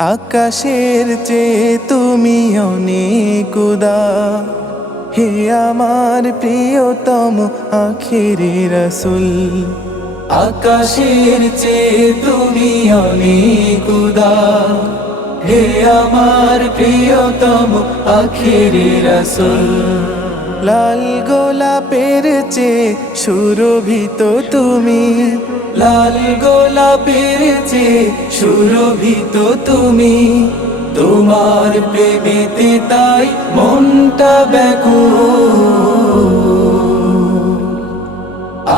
আকাশের চেয়ে তুমি অনেক উদার, হে আমার প্রিয়তম আখিরি রাসূল। আকাশের চেয়ে তুমি অনেক উদার, হে আমার প্রিয়তম আখিরি রাসূল। লাল গোলাপের চেয়ে সুরভিত তুমি, লাল গোলাপের চেয়ে সুরভিত তুমি। তোমার প্রেমেতে তাই মনটা ব্যাকুল।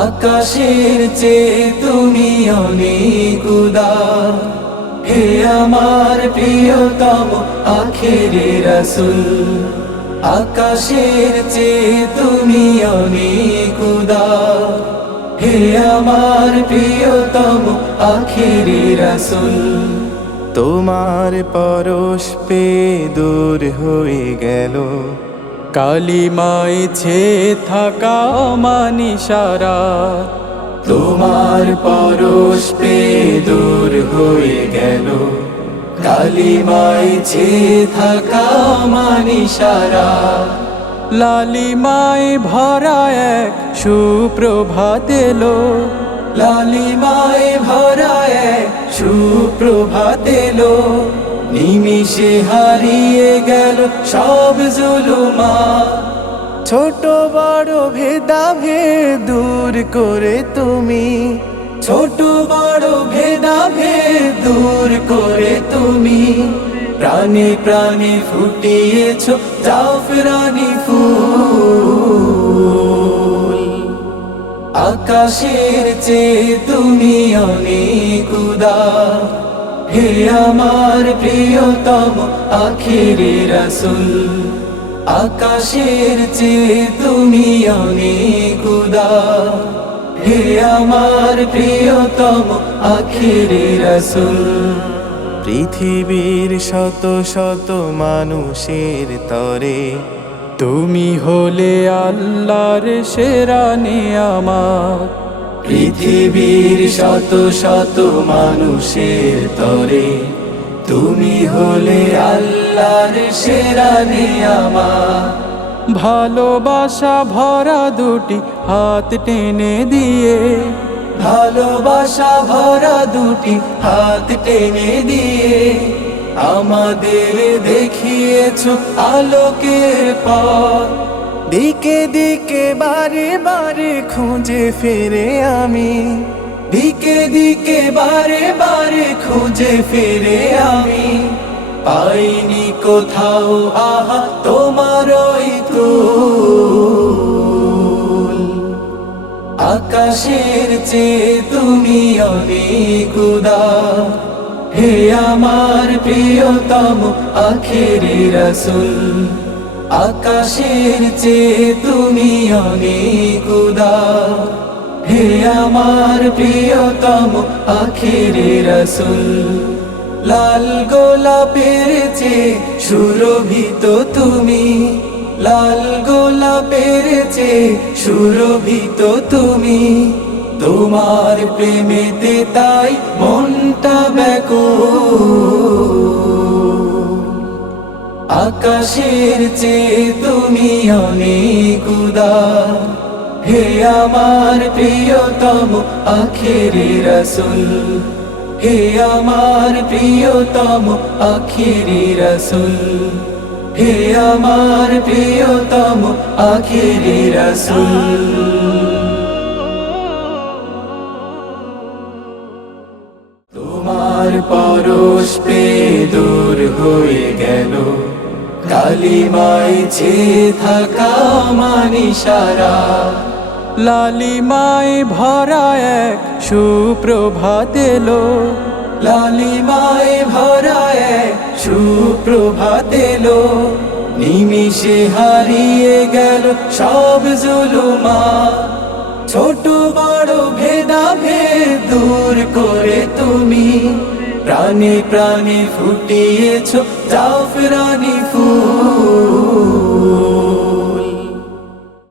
আকাশের চেয়ে তুমি অনেক উদার, হে আমার প্রিয়তম আখিরি রাসূল। আকাশের চেয়ে তুমি অনেক উদার, হে আমার প্রিয়তম আখিরি রাসূল। তোমার পরশ পেয়ে দূর হয়ে গেল কালিমায় ছেয়ে থাকা অমানিসারা। তোমার পরশ পেয়ে দূর হয়ে গেল কালিমায় ছেয়ে থাকা অমানিসারা। লালিমায় ভরা এক সুপ্রভাত এলো, লালিমায় ভরা এক সুপ্রভাত এলো। নিমিষে হারিয়ে গেল সব জুলুমাত, ছোট বড় ভেদাভেদ দূর করে তুমি, ছোট বড় ভেদাভেদ দূর করে তুমি। প্রাণে প্রাণে ফুটিয়েছ জাফরানি ফুল। আকাশের চেয়ে তুমি অনেক উদার, হে আমার প্রিয়তম আখিরি রাসূল। আকাশের চেয়ে তুমি অনেক উদার, হে আমার প্রিয়তম আখিরি রাসূল। পৃথিবীর শত শত মানুষের তরে তুমি হলে আল্লাহর সেরা নিয়ামত। পৃথিবীর শত শত মানুষের তরে তুমি হলে আল্লাহর সেরা নিয়ামত। ভালোবাসা ভরা দুটি হাত টেনে দিয়ে, ভালোবাসা ভরা দুটি হাত টেনে দিয়ে আমাদের দেখিয়েছ আলোকের পথ। দিকে দিকে বারে বারে খুঁজে ফিরে আমি, দিকে দিকে বারে বারে খুঁজে ফিরে আমি। পাইনি কোথাও আহা তোমার ওই তুল। আকাশের চেয়ে তুমি অনেক উদার, হে আমার প্রিয়তম আখিরি রাসূল। আকাশের চেয়ে তুমি অনেক উদার, হে আমার প্রিয়তম আখিরি রাসূল। লাল গোলাপের চেয়ে সুরভিত তুমি, লাল গোলাপের চেয়ে সুরভিত তুমি। তোমার প্রেমেতে তাই মনটা ব্যাকুল। আকাশের চেয়ে তুমি অনেক উদার, হে আমার প্রিয়তম আখিরি রাসূল। হে আমার প্রিয়তম আখিরি রাসূল, হে আমার প্রিয়তম আখিরি রাসূল। তোমার পরশ পেয়ে দূর হয়ে গেল কালিমায় ছেয়ে থাকা অমানিসারা। লালিমায় ভরা এক সুপ্রভাত এলো, লালিমায় ভরা এক সুপ্রভাত এলো। নিমিষে হারিয়ে গেল সব জুলুমাত, ছোট বড় ভেদাভেদ দূর করে তুমি। প্রাণে প্রাণে ফুটিয়েছ জাফরানি ফুল।